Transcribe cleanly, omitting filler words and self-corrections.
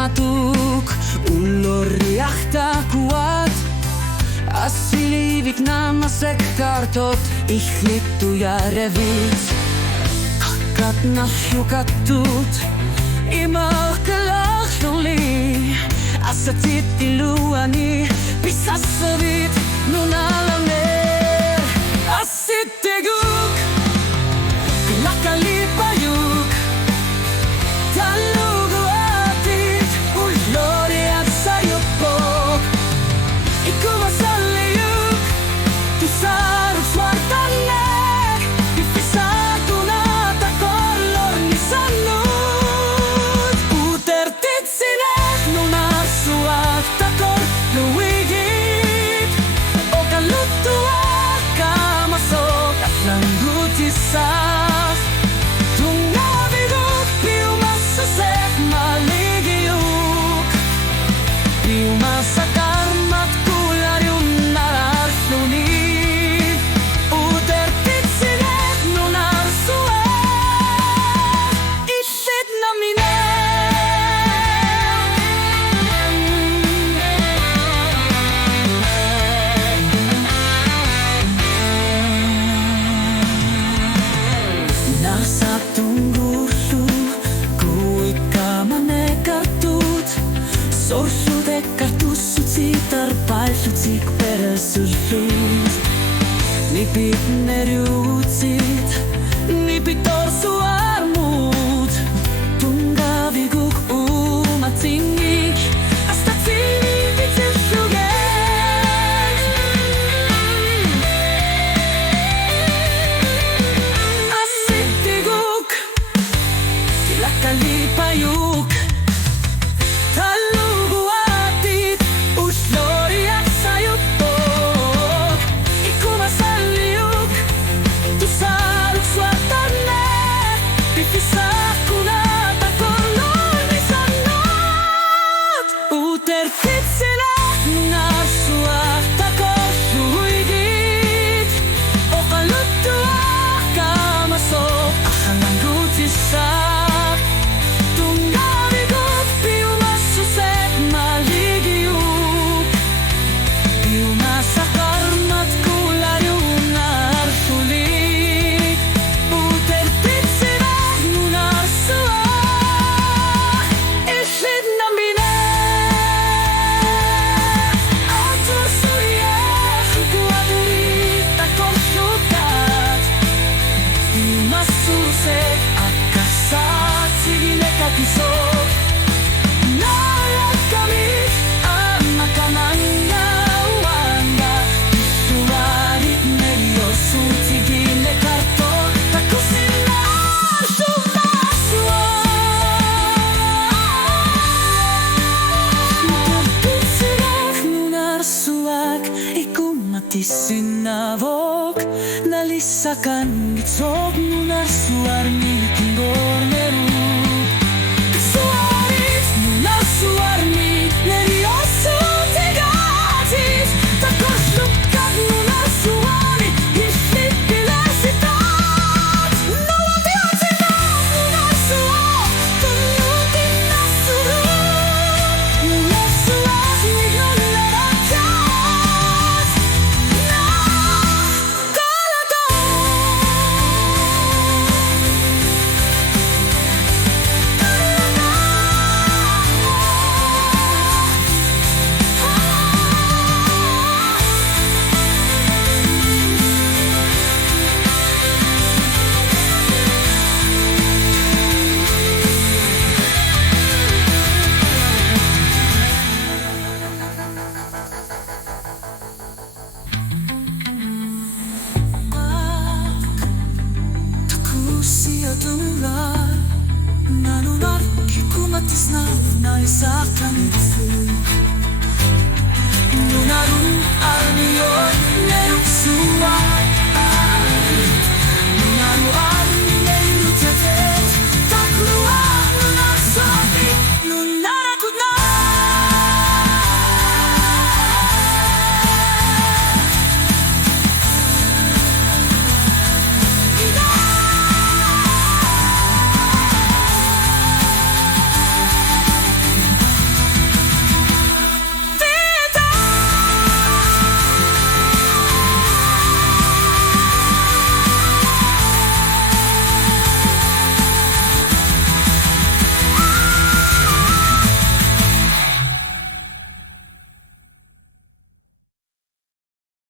matuk ulorriah takuat Assiliivik nammasek kartot ihlittu ja revit Hakkat nahjukattut imahkalahtuli Assatit iluani pisassavit nunalame Assitteguk Lakalipayuk Taluguatit ulloriat sayuppok Ikumasalliyuk Tusaruk smartannek Piffisatunata kollorni sannut Utertitsinek nunarsuak takor luigit Okaluttuak kamasok aflangutisah Tungaviguk piumassasek maligiyuk Piumassakarmat kullarium nararsluni Utertitsinek nunarsuak Illit namine Nasa tunggullu kuikkamane kartut Sorsude kartussut sitar palsutzik perässullut Nipit nerjutsit, nipit torsuarmut Tungaviguk umatsingik Asta tsivit sillugek Assittiguk Lakalipayuk Taluguatit ulloriak sayuppok Ikumasalliyuk Tusaruk suartannek Piffisakunata kollorni sannut Utertitsinek nunarsuak takor luigit Okaluttuak kamasok aflangutisah Tungaviguk piumassusek maligiyuk Piumassakarmat kullarium nararsulik Utertitsinek nunarsuak Illit namine Autursujeh kuadurita konsutat Piumassusek akkasat siginekakisok Nalakkamit amakamanga uanga Isuarit neriosu siginekarto Takusinar sumasua Utertitsinek nunarsuak Ikumatissinavok Nalissakan gitsok nunarsuar milkin gorneru Suarit nunarsuarni neriosu tigatit Takorslukkat nunarsuari illit pilesitat Nulatiatsinak nunarsuak tunnutin nassurut Nunarsuak nignolleratat Takusiatungar Nanunar kikumatisna Naisakan